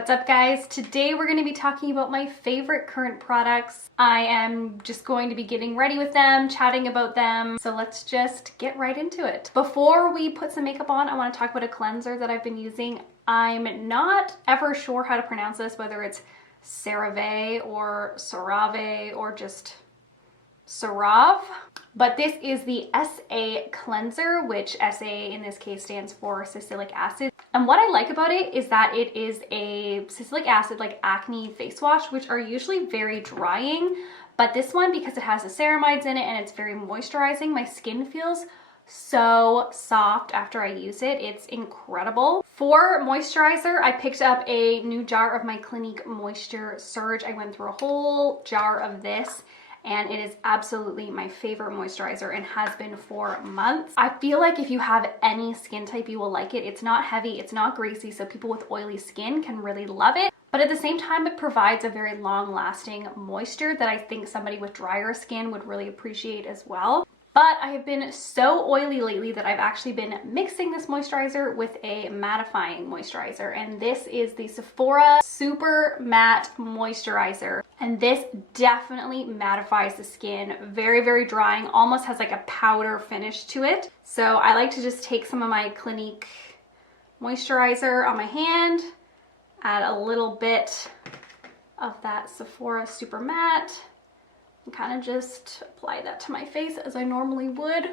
What's up guys? Today we're going to be talking about my favorite current products. I am just going to be getting ready with them, chatting about them. So let's just get right into it. Before we put some makeup on, I want to talk about a cleanser that I've been using. I'm not ever sure how to pronounce this, whether it's CeraVe or CeraVe or just CeraVe. But this is the SA cleanser, which SA in this case stands for salicylic acid. And what I like about it is that it is a salicylic acid like acne face wash, which are usually very drying. But this one, because it has the ceramides in it and it's very moisturizing, my skin feels so soft after I use it. It's incredible. For moisturizer, I picked up a new jar of my Clinique Moisture Surge. I went through a whole jar of this, and it is absolutely my favorite moisturizer and has been for months. I feel like if you have any skin type, you will like it. It's not heavy, it's not greasy, so people with oily skin can really love it. But at the same time, it provides a very long-lasting moisture that I think somebody with drier skin would really appreciate as well. But I have been so oily lately that I've actually been mixing this moisturizer with a mattifying moisturizer. And this is the Sephora Super Matte Moisturizer. And this definitely mattifies the skin. Very, very drying. Almost has like a powder finish to it. So I like to just take some of my Clinique moisturizer on my hand, add a little bit of that Sephora Super Matte, and kind of just apply that to my face as I normally would.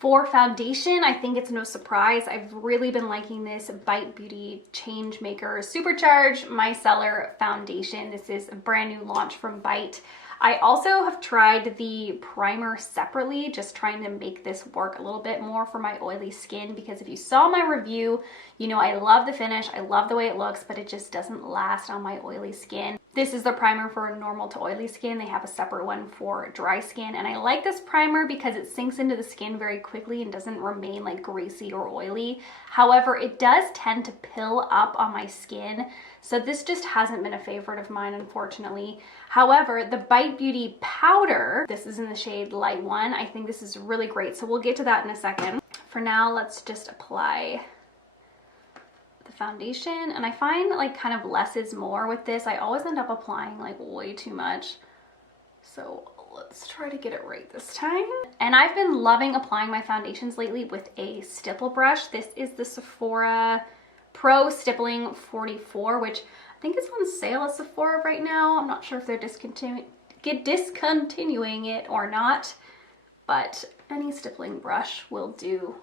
For foundation, I think it's no surprise, I've really been liking this Bite Beauty Changemaker Supercharged Micellar Foundation. This is a brand new launch from Bite. I also have tried the primer separately, just trying to make this work a little bit more for my oily skin, because if you saw my review, you know I love the finish, I love the way it looks, but it just doesn't last on my oily skin. This is the primer for normal to oily skin. They have a separate one for dry skin, and I like this primer because it sinks into the skin very quickly and doesn't remain like greasy or oily. However, it does tend to pill up on my skin, so this just hasn't been a favorite of mine, unfortunately. However, the Bite Beauty powder, this is in the shade Light 1. I think this is really great, so we'll get to that in a second. For now, let's just apply the foundation, and I find like kind of less is more with this. I always end up applying like way too much, so let's try to get it right this time. And I've been loving applying my foundations lately with a stipple brush. This is the Sephora Pro Stippling 44, which I think is on sale at Sephora right now. I'm not sure if they're discontinuing it or not, but any stippling brush will do.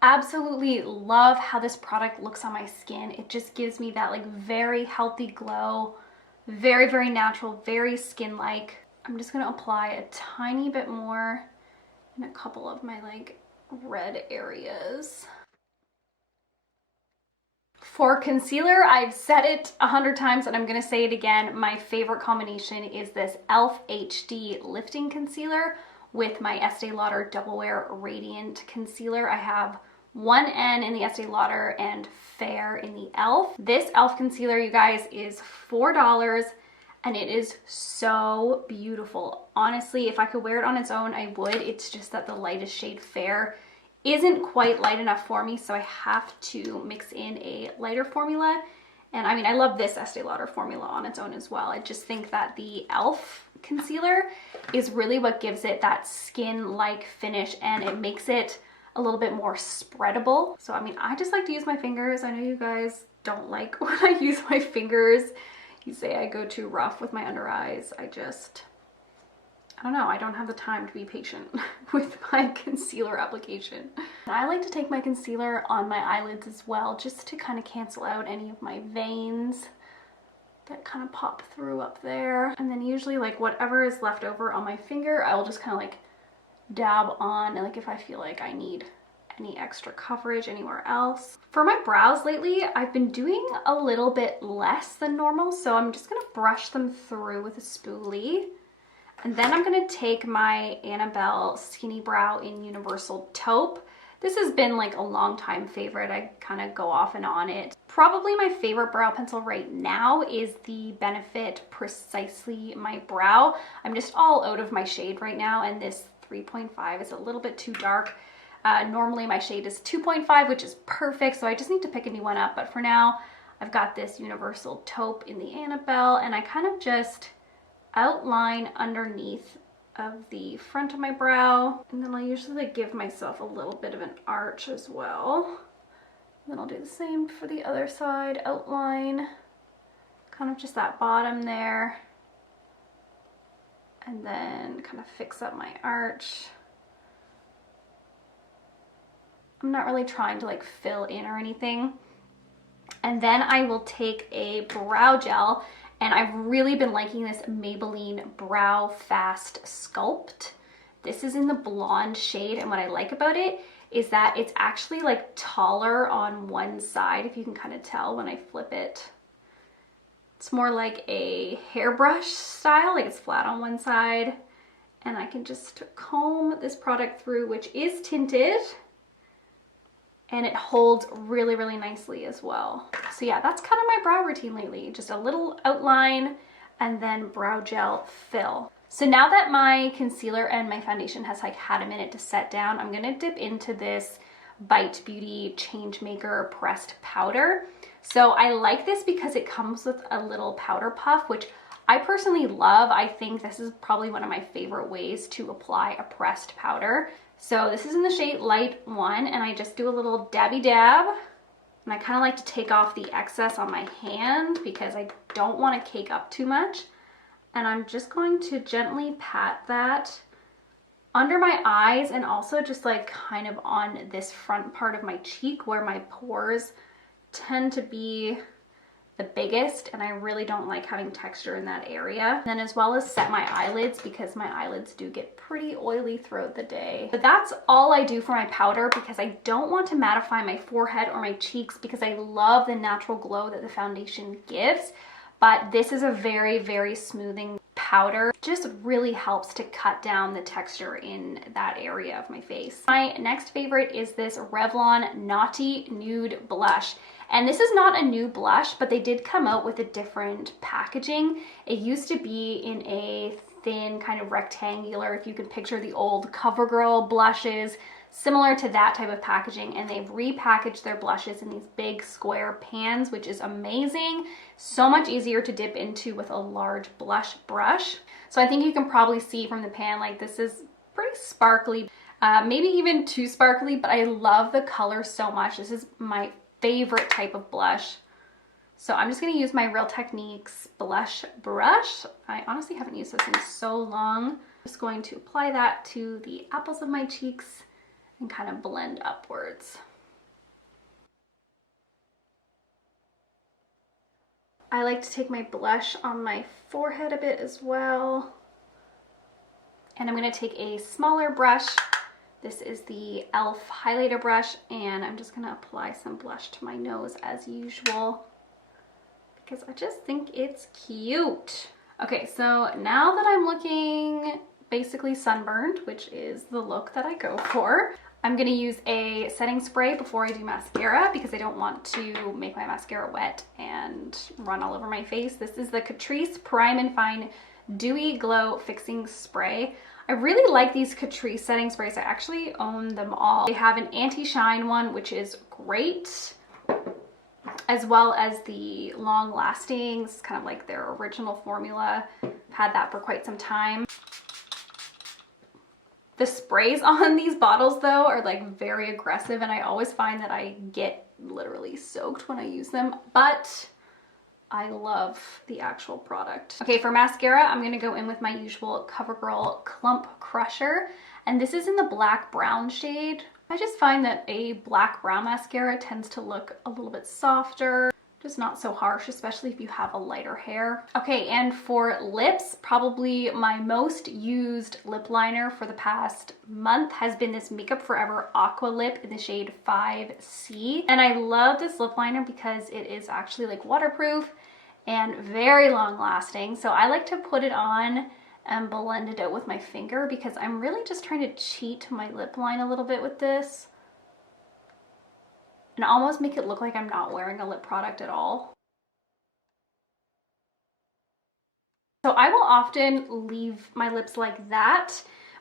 Absolutely love how this product looks on my skin. It just gives me that like very healthy glow, very, very natural, very skin-like. I'm just gonna apply a tiny bit more in a couple of my like red areas. For concealer, I've said it 100 times and I'm gonna say it again. My favorite combination is this e.l.f. HD Lifting Concealer with my Estee Lauder Double Wear Radiant Concealer. I have 1N in the Estee Lauder and Fair in the e.l.f. This e.l.f. concealer, you guys, is $4 and it is so beautiful. Honestly, if I could wear it on its own, I would. It's just that the lightest shade Fair isn't quite light enough for me, so I have to mix in a lighter formula. And I mean, I love this Estee Lauder formula on its own as well. I just think that the e.l.f. concealer is really what gives it that skin-like finish, and it makes it a little bit more spreadable. So I mean, I just like to use my fingers. I know you guys don't like when I use my fingers. You say I go too rough with my under eyes. I don't know, I don't have the time to be patient with my concealer application. I like to take my concealer on my eyelids as well, just to kind of cancel out any of my veins that kind of pop through up there. And then usually like whatever is left over on my finger, I will just kind of like dab on, like if I feel like I need any extra coverage anywhere else. For my brows lately, I've been doing a little bit less than normal, so I'm just gonna brush them through with a spoolie. And then I'm gonna take my Annabelle Skinny Brow in Universal Taupe. This has been like a long time favorite. I kind of go off and on it. Probably my favorite brow pencil right now is the Benefit Precisely My Brow. I'm just all out of my shade right now, and this 3.5 is a little bit too dark. Normally my shade is 2.5, which is perfect, so I just need to pick a new one up. But for now, I've got this universal taupe in the Annabelle, and I kind of just outline underneath of the front of my brow, and then I'll usually like give myself a little bit of an arch as well. And then I'll do the same for the other side, outline kind of just that bottom there, and then kind of fix up my arch. I'm not really trying to like fill in or anything. And then I will take a brow gel, and I've really been liking this Maybelline Brow Fast Sculpt. This is in the blonde shade, and what I like about it is that it's actually like taller on one side, if you can kind of tell when I flip it. It's more like a hairbrush style, like it's flat on one side. And I can just comb this product through, which is tinted, and it holds really, really nicely as well. So yeah, that's kind of my brow routine lately. Just a little outline and then brow gel fill. So now that my concealer and my foundation has like had a minute to set down, I'm gonna dip into this Bite Beauty Changemaker pressed powder. So I like this because it comes with a little powder puff, which I personally love. I think this is probably one of my favorite ways to apply a pressed powder. So this is in the shade Light 1, and I just do a little dabby dab, and I kind of like to take off the excess on my hand because I don't want to cake up too much. And I'm just going to gently pat that under my eyes, and also just like kind of on this front part of my cheek where my pores tend to be the biggest, and I really don't like having texture in that area. And then as well as set my eyelids, because my eyelids do get pretty oily throughout the day. But that's all I do for my powder, because I don't want to mattify my forehead or my cheeks, because I love the natural glow that the foundation gives. But this is a very, very smoothing powder. It just really helps to cut down the texture in that area of my face. My next favorite is this Revlon Naughty Nude Blush. And this is not a new blush, but they did come out with a different packaging. It used to be in a thin kind of rectangular, if you can picture the old CoverGirl blushes, similar to that type of packaging, and they've repackaged their blushes in these big square pans, which is amazing. So much easier to dip into with a large blush brush. So I think you can probably see from the pan, like this is pretty sparkly, maybe even too sparkly, but I love the color so much. This is my favorite type of blush. So I'm just going to use my Real Techniques blush brush. I honestly haven't used this in so long. I'm just going to apply that to the apples of my cheeks and kind of blend upwards. I like to take my blush on my forehead a bit as well. And I'm going to take a smaller brush. This is the e.l.f. highlighter brush, and I'm just going to apply some blush to my nose as usual, because I just think it's cute. Okay, so now that I'm looking basically sunburned, which is the look that I go for, I'm going to use a setting spray before I do mascara, because I don't want to make my mascara wet and run all over my face. This is the Catrice Prime and Fine Dewy Glow Fixing Spray. I really like these Catrice setting sprays. I actually own them all. They have an anti-shine one, which is great, as well as the long lasting. This is kind of like their original formula. I've had that for quite some time. The sprays on these bottles though are like very aggressive, and I always find that I get literally soaked when I use them, but I love the actual product. Okay, for mascara, I'm gonna go in with my usual CoverGirl Clump Crusher, and this is in the black brown shade. I just find that a black brown mascara tends to look a little bit softer, just not so harsh, especially if you have a lighter hair. Okay, and for lips, probably my most used lip liner for the past month has been this Makeup Forever Aqua Lip in the shade 5C. And I love this lip liner because it is actually like waterproof and very long lasting. So I like to put it on and blend it out with my finger, because I'm really just trying to cheat my lip line a little bit with this and almost make it look like I'm not wearing a lip product at all. So I will often leave my lips like that,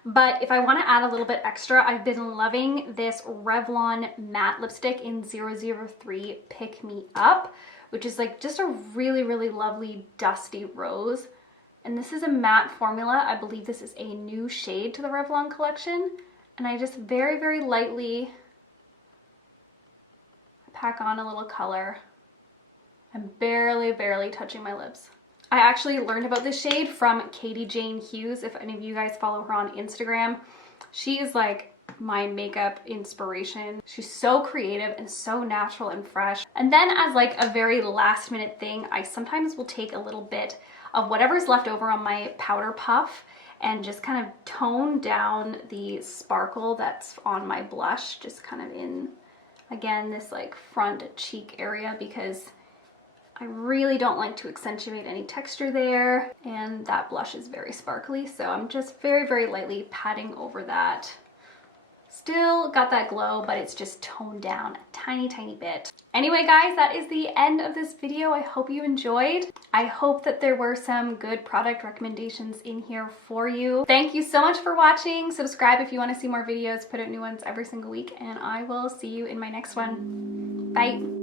But if I want to add a little bit extra, I've been loving this Revlon matte lipstick in 003 Pick Me Up, which is like just a really, really lovely dusty rose. And this is a matte formula. I believe this is a new shade to the Revlon collection. And I just very, very lightly pack on a little color. I'm barely, barely touching my lips. I actually learned about this shade from Katie Jane Hughes. If any of you guys follow her on Instagram, she is like my makeup inspiration. She's so creative and so natural and fresh. And then as like a very last minute thing, I sometimes will take a little bit of whatever's left over on my powder puff and just kind of tone down the sparkle that's on my blush, just kind of in, again, this like front cheek area, because I really don't like to accentuate any texture there, and that blush is very sparkly, so I'm just very, very lightly patting over that. Still got that glow, but it's just toned down a tiny, tiny bit. Anyway, guys, that is the end of this video. I hope you enjoyed. I hope that there were some good product recommendations in here for you. Thank you so much for watching. Subscribe if you want to see more videos. Put out new ones every single week, and I will see you in my next one. Bye.